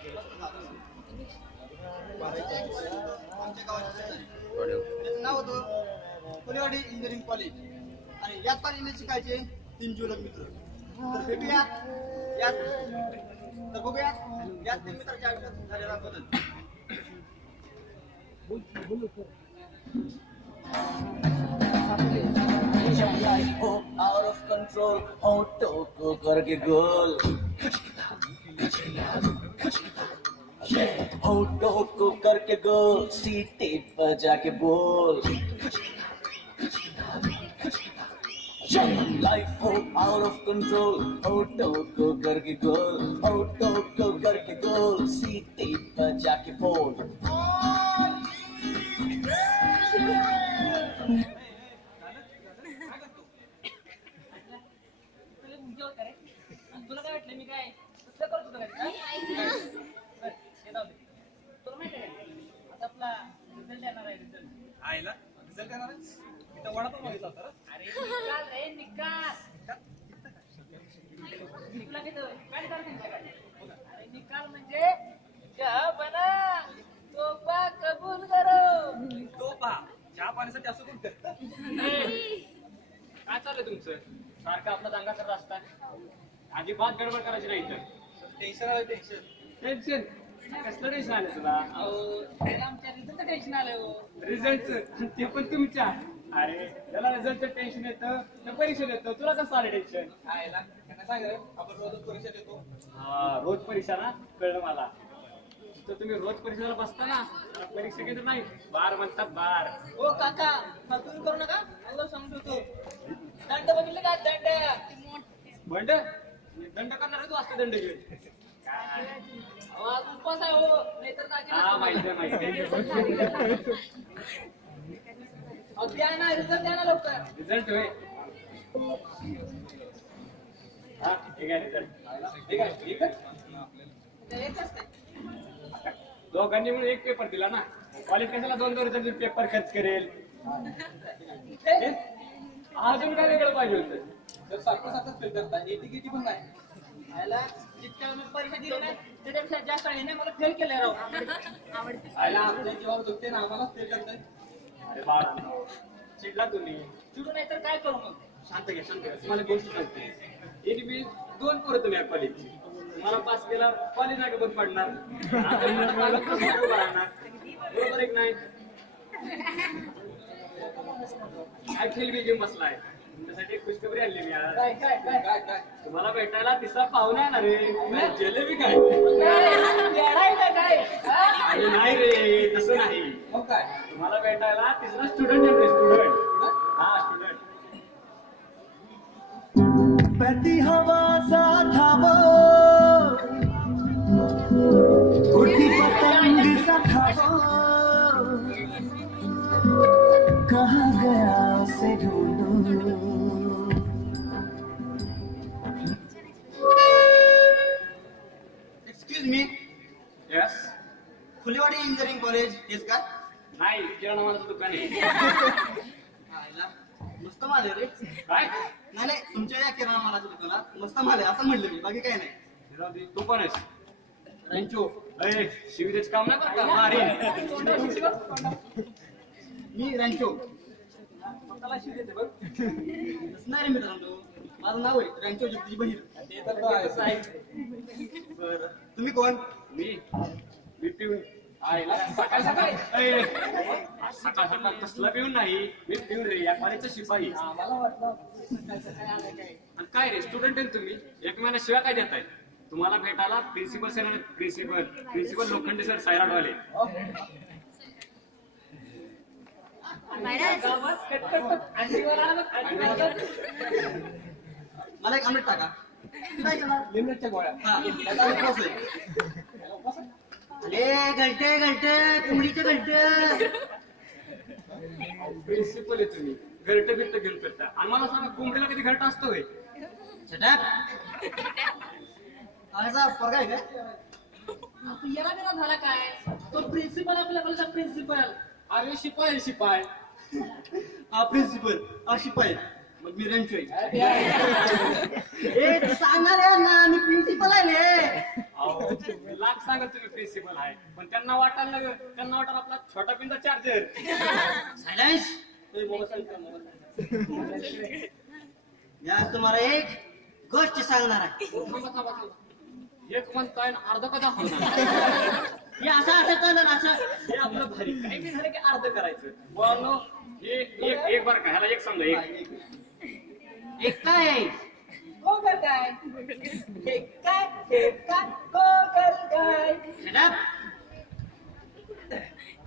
आमच्या गावाच्या शेजारी. त्याचं नाव होतं फुलेवाडी इंजिनिअरिंग कॉलेज. आणि याच कॉलेजमध्ये शिकायचे 3 जीवलग मित्र. तर भेटूया यात, तर बघूया याच 3 मित्राच्या आयुष्यात झालेला बदल. Life हो out of control, होठों को करके गोल, होठों को करके गोल, सीटे पर जाके बोल. Life हो out of control, होठों को करके गोल, होठों को करके गोल, सीटे पर जाके बोल. तुला काय वाटलं मी काय कसलं करत होतो काय तुला माहिती आहे आता आपला रिझल्ट येणार आहे. रिझल्ट आईला रिझल्ट येणार आहे. इथं वडापाव मागितला होता रे. अरे निकाल रे निकाल तुला काय काय अरे निकाल म्हणजे क्या बना तोफा कबूल करो. तो पहा चहा पाण्यासाठी असं कोण करतं? काय चाललंय तुमचं सारखं आपला दांगा करत असता. अजिबात गडबड करायची नाही तर टेन्शन आलं टेन्शन. टेन्शन कसलं टेन्शन आलं तुला? आमच्या रिझल्ट टेन्शन आलं हो. रिझल्टचं ते पण तुमच्या. अरे त्याला रिझल्टचं टेन्शन येतं तर परीक्षा येतं. तुला कसं आलं टेन्शन? आईला त्यांना सांगायचं आपण रोजच परीक्षा देतो. हा रोज परीक्षा ना कळलं मला. तर तुम्ही रोज परीक्षेला बसता ना परीक्षा घेत नाही बार म्हणतात बार. हो काका तुम्ही करू नका मला सांगतो तो दंड बघितलं का दंड बंड दंड करणार तू असतं दंड घेऊन. आवाज उपवास आहे हो नाहीतर हा माहिती आहे माहिती आहे. द्या ना रिझल्ट द्या ना लवकर. रिझल्ट होय. हा ठीक आहे रिझल्ट ठीक आहे ठीक आहे. एकच काय दोघांनी म्हणून एक पेपर दिला ना. कॉलेज कशाला 2-2 रिझल्ट पेपर खर्च करेल. अजून काय वेगळं पाहिजे होतं. तर सारखं सारखंच फेल करता एटी पण नाही. आयला जितक्या मी परीक्षा दिली नाही त्याच्यापेक्षा जास्त आहे ना मला फेल केलं राव. आईला आपल्या जीवावर दुखते ना आम्हाला फेल करताय. अरे बाळा चिडला तुम्ही. चिडू नाही तर काय करू मग. शांत घ्या शांत घ्या. तुम्हाला गोष्ट सांगते. एक मी 2 पोरं तुम्ही या कॉलेजची. मला पास केला कॉलेज नाही बंद पडणार. आता मला मागं कसं उभं राहणार? बरोबर एक नाही काय खेळ बी घेऊन बसलाय. तुमच्यासाठी एक खुशखबरी आणली मी आज. काय काय काय काय काय तुम्हाला भेटायला तिसरा पाहुणा आहे ना रे. जलेबी काय? येडायला काय अरे नाही रे तसं नाही. मग काय? तुम्हाला भेटायला तिसरा स्टुडंट आहे स्टुडंट. हा स्टुडंट. बहती हवा सा था वो, उड़ती पतंग सा था वो, कहाँ गया उसे ढूंढूं. Excuse me, yes. Phulewadi engineering college हेच का? नाही किराणा मालाचं दुकान आहे. आईला मस्त माल आहे रे. काय नाही नाही तुमच्या या किराणा मालाच्या दुकानात मस्त माल आहे असं म्हणलं मी, बाकी काय नाही. तू पण आहेस रंचो. अरे शिविरेच काम नाही करत का? अरे मी रँचो. स्वतःला शिव देते बघ. तसं नाही रे मित्रांनो, माझं नाव आहे रँचो जगदीश बहिर. ते तर काय आहे. बरं तुम्ही कोण? मी पिऊन आईला सकाळ सकाळी. अरे, सकाळ सकाळ कसला पिऊन नाही. मी पिऊन रे या कॉलेजचा शिपाई. आम्हाला वाटलं आणि काय रे स्टुडंट आहे तुम्ही. एक महिना शिवाय काय देताय. तुम्हाला भेटायला principal sir principal Lokhande sir सायराडवाले. मला एक आमलेट टाका. तू काय केला? लिमिटच्या गोळ्या. हा त्याचा उपवास आहे. अरे घंटे घंटे कोंबडीचे घंटे. प्रिन्सिपल आहे तुम्ही घरट बिरट घेऊन फिरता. आणि मला सांगा कोंबडीला कधी घरट असतो होय. माझा पोरगा आहे काय? तू येणार बिना झाला काय. तो प्रिन्सिपल आपल्या कॉलेजचा प्रिन्सिपल. अरे शिपाई शिपाई. हा प्रिन्सिपल हा शिपाई. मग मी रंचोय ए तू सांगणार आहे ना मी प्रिन्सिपल आहे रे. लाख सांगा तुम्ही प्रिन्सिपल आहे पण त्यांना वाटायला आपला छोटा पिंदा चार्जर. सायलेन्स. या तुम्हाला एक गोष्ट सांगणार आहे. एक म्हणताय अर्ध का दाखवणार. हे असं चाललं ना असं. हे आपलं भारी काही बी झालं की अर्ध करायचं. बोलो हे एक बार का ह्याला एक समजा एक काय आहे? कोकल काय हे काय हे काय कोकल काय. Shut up.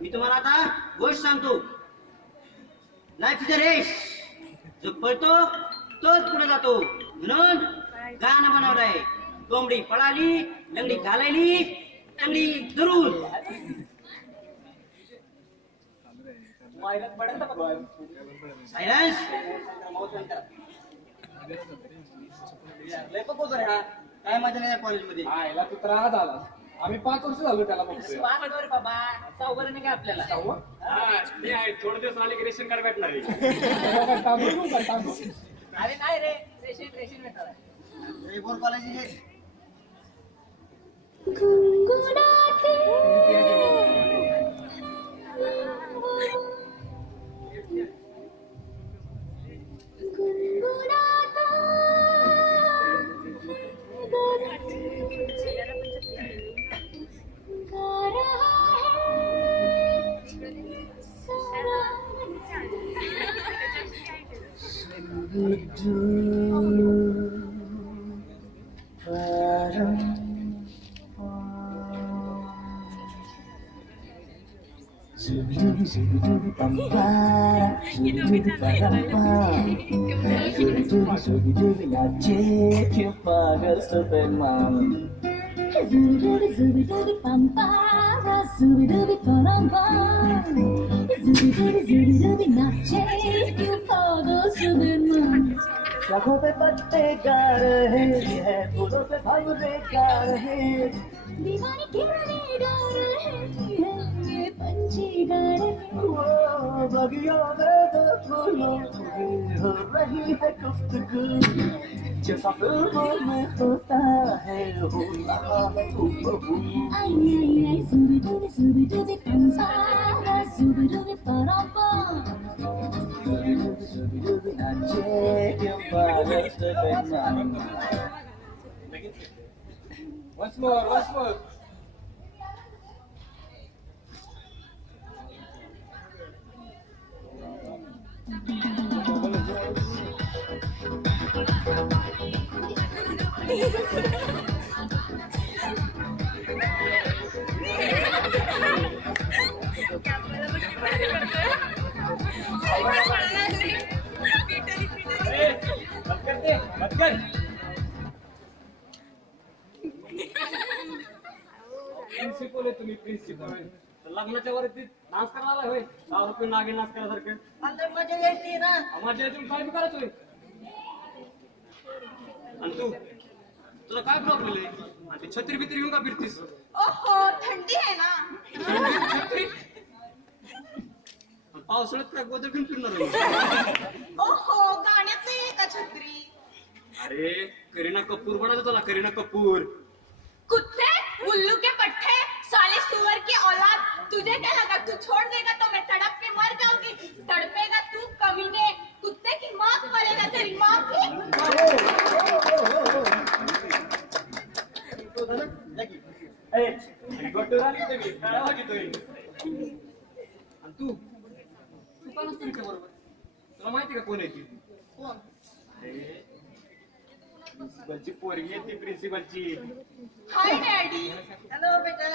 मी तुम्हाला आता गोष्ट सांगतो. Life is a race. जो पळतो तोच पुढे जातो म्हणून गाणं बनवलंय. कोंबडी पळाली लंगडी घालायली लंगडी धरून. वायरस पडेल ना बघ. सायलेन्स. लय पकवतो रे हा. काय मजा नाही कॉलेजमध्ये. आयला तू त्रास आला. आम्ही 5 वर्ष झालो त्याला बघतोय. वाढवर बाबा सावकार नाही का आपल्याला. ते आहे थोडे दिवस आले की रेशन कार्ड भेटणार आहे. अरे नाही रे रेशन भेटणार आहे. हे बोल कॉलेज हे. गुनगुनाते गुनगुनाता गा रहा है सारा Zooby-dooby pampara, zooby-dooby paramba, zooby-dooby nache, क्यों पागल सुबह शाखों पे पत्ते गा रहे हैं, फूलों पे भंवरे गा रहे, दीवानी किरने गा रहे हैं, ये पंछी गा रहे वो बगियों में दो फूलों की हो रही है गुफ्तगू, जैसा फिल्मों में होता है हुआ है हूबहू। आई zooby-dooby pampara, zooby-dooby paramba. नाचे क्यों पागल से बेईमान। Once more. प्रिन्सिपल आहे तुम्ही प्रिन्सिपल. लग्नाच्या वरती डान्स करायला होय. 10 रुपये नागे नाच करासारखं. मला मजा यायची ना. माझ्या यातून काय बी करायचं होय. आणि तुला काय प्रॉब्लेम आहे. आणि ती छत्री बित्री घेऊन का फिरतीस. ओहो थंडी आहे ना. छत्री पावसाळ्यात काय गोदर घेऊन फिरणार आहे. ओहो गाण्यात नाही का छत्री. अरे करीना कपूर बनायचं तुला. करीना कपूर. कुत्ते उल्लू के पट्टे साले सुअर की औलाद. तुझे क्या लगा तू छोड़ देगा तो मैं तड़प के मर जाऊंगी. तड़पेगा तू कमीने. कुत्ते की मौत मरेगा तेरी माँ की. आणि तू का नसतो तिच्या बरोबर. तुला माहिती का कोण आहे ती. कोण? प्रिन्सिपलची पोरगी आहे ती. प्रिन्सिपलची. हाय डॅडी. हॅलो बेटा.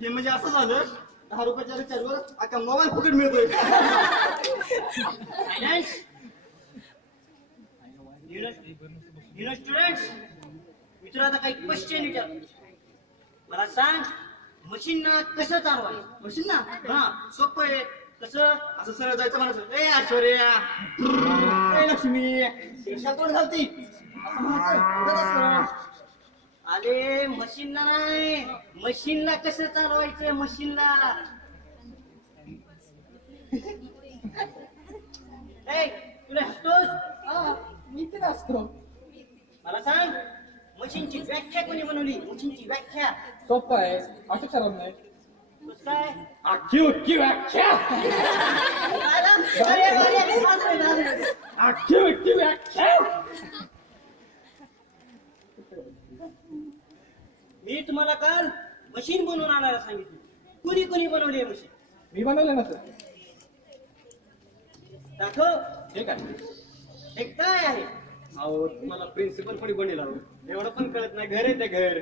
हे म्हणजे असं झालं 10 रुपयाच्या रिचार्जवर आता मोबाईल फुकट मिळतोय. सायलेन्स. स्टुडंट्स मी तुला आता काही क्वेश्चन विचारतो. मला सांग मशीनना कसं चालवायचं. मशीन ना हा सोपं आहे. कसं असं सरळ जायचं म्हणायचं ए ऐश्वर्या ए लक्ष्मी कशा तोड घालती असं म्हणायचं. अरे मशीनला नाही. मशीनला कसं चालवायचं. मशीनला ए, तुला हसतोस? मी तर असतो मला सांग, मशीनची व्याख्या कोणी बनवली? मशीनची व्याख्या सोपं आहे अशोक सरांना नाही कसं काय? अख्खी उक्की व्याख्या अरे, अरे, फास्ट आहे ना. अख्खी उक्की व्याख्या मी तुम्हाला काल मशीन बनवून आणायला सांगितलं. कुणी कुणी बनवली आहे मशीन? मी बनवलं ना सर दाखव. ठीक आहे हे काय आहे? अहो तुम्हाला प्रिन्सिपल पण बनेल अहो एवढं पण कळत नाही घर आहे ते घर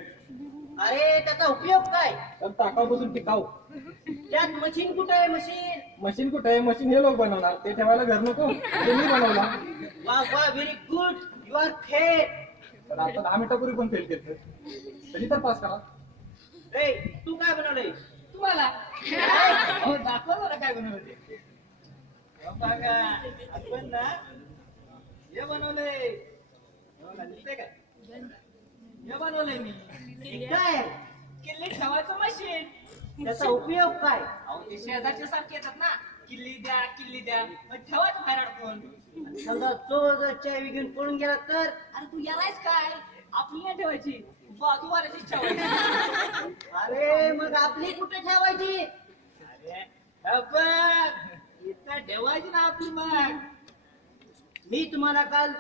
अरे, त्याचा उपयोग काय? तर टाकावपासून टिकाऊ त्यात मशीन कुठं आहे? मशीन मशीन कुठे आहे मशीन हे लोक बनवणार ते ठेवायला घर नको ते मी बनवला वा वा, very good, you are fail. तर आता 10 मिनिटापूर्वी पण फेल केलं तरी तर पास करा ए, तू काय बनवलंय? तुम्हाला दाखवा मला काय बनवलं ते बघा, आपण ना हे बनवलंय. हे बघा, दिसतंय का? हे बनवलंय मी. हे काय आहे? किल्ली ठेवायचं मशीन त्याचा उपयोग काय? अहो ते शेजारच्या सारखे येतात ना किल्ली द्या मग ठेवायचं बाहेर अडकून समजा चोर जर चावी घेऊन पळून गेला तर? अरे तू यालायस काय आपली नाही ठेवायची बाजूवाल्याची ठेवायची अरे, मग आपली कुठे ठेवायची? अरे हे बघ इथं ठेवायची ना आपली मग मी तुम्हाला काल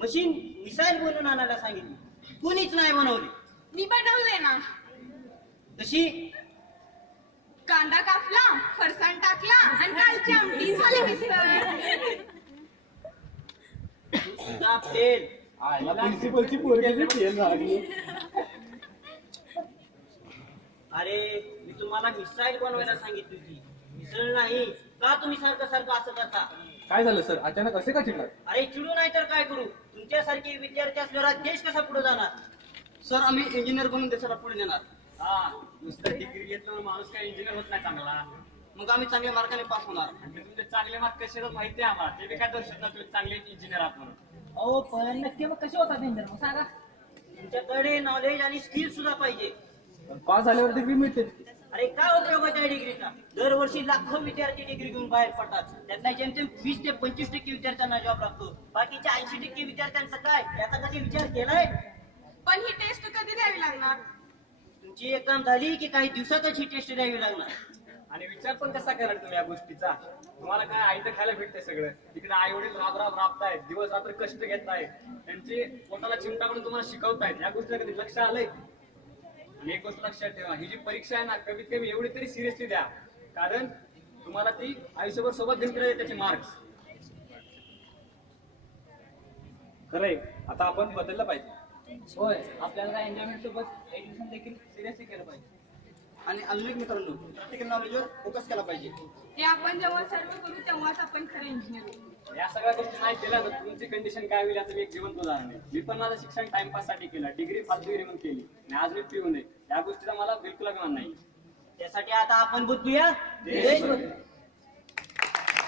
मशीन मिसाईल बनवून आणायला सांगितली. कुणीच नाही बनवली. मी बनवले ना. तशी कांदा कापला, फरसाण टाकला आणि कालची आमटी झाली मिसळ. सुद्धा फेल. प्रिन्सिपलची पोरगी फेल झाली अरे, मी तुम्हाला मिसाईल बनवायला सांगितली होती, मिसळ नाही. का तुम्ही सारखं सारखं असं करता? काय झालं सर अचानक असे का चिडणार अरे, चिडू नाही तर काय करू? तुमच्यासारखे विद्यार्थी असल्यावर देश कसा पुढे जाणार? सर, आम्ही इंजिनियर बनून देशाला पुढे नेणार. हा नुसतं डिग्री घेतल्यावर माणूस काय इंजिनियर होत नाही चांगला मग आम्ही चांगल्या मार्काने पास होणार. आणि तुमचे चांगले मार्क कसे आहेत माहिती आहे आम्हाला ते बी काय दर्शक ना तुम्ही चांगले इंजिनियर आहात म्हणून अहो पण नक्की मग कसे होतात इंजिनियर मग सांगा तुमच्याकडे नॉलेज आणि स्किल सुद्धा पाहिजे. पास झाल्यावर डिग्री मिळते अरे, काय उपयोग आहे त्या डिग्रीचा? दरवर्षी लाखो विद्यार्थी डिग्री घेऊन बाहेर पडतात. त्यातल्या जेमतेम 20 ते 25% विद्यार्थ्यांना जॉब लागतो. बाकीच्या 80% विद्यार्थ्यांचा काय? याचा कधी विचार केलाय? पण ही टेस्ट कधी द्यावी लागणार? तुमची एक्झाम झाली की काही दिवसातच ही टेस्ट द्यावी लागणार. आणि विचार पण कसा करणार तुम्ही या गोष्टीचा तुम्हाला काय आयतं खायला भेटतंय सगळं तिकडे आई वडील राबतायत दिवस रात्र कष्ट घेतायत त्यांचे पोटाला चिमटा करून तुम्हाला शिकवतायत या गोष्टीला कधी लक्ष आलंय आणि एक गोष्ट लक्षात ठेवा ही जी परीक्षा आहे ना कमीत कमी एवढी तरी सिरियसली द्या कारण तुम्हाला ती आयुष्यभर सोबत घेऊन केले त्याचे मार्क्स खरंय आता आपण बदललं पाहिजे होय आपल्याला एन्जॉयमेंट सोबत एज्युकेशन देखील सिरियसली केलं पाहिजे आणि अजून एक मित्रांनो, प्रॅक्टिकल नॉलेजवर फोकस केला पाहिजे. हे आपण जेव्हा सर्व करू तेव्हाच आपण खरे इंजिनियर होऊ. या सगळ्या गोष्टी नाही केल्या तर तुमची कंडिशन काय होईल आता मी एक जिवंत उदाहरण आहे मी पण माझं शिक्षण टाइमपास साठी केलं डिग्री फालतू डिग्री म्हणून केली आणि आज मी पिऊ नये या गोष्टीचा मला बिलकुल अभिमान नाही त्यासाठी आता आपण बुद्धूया देश बदलू.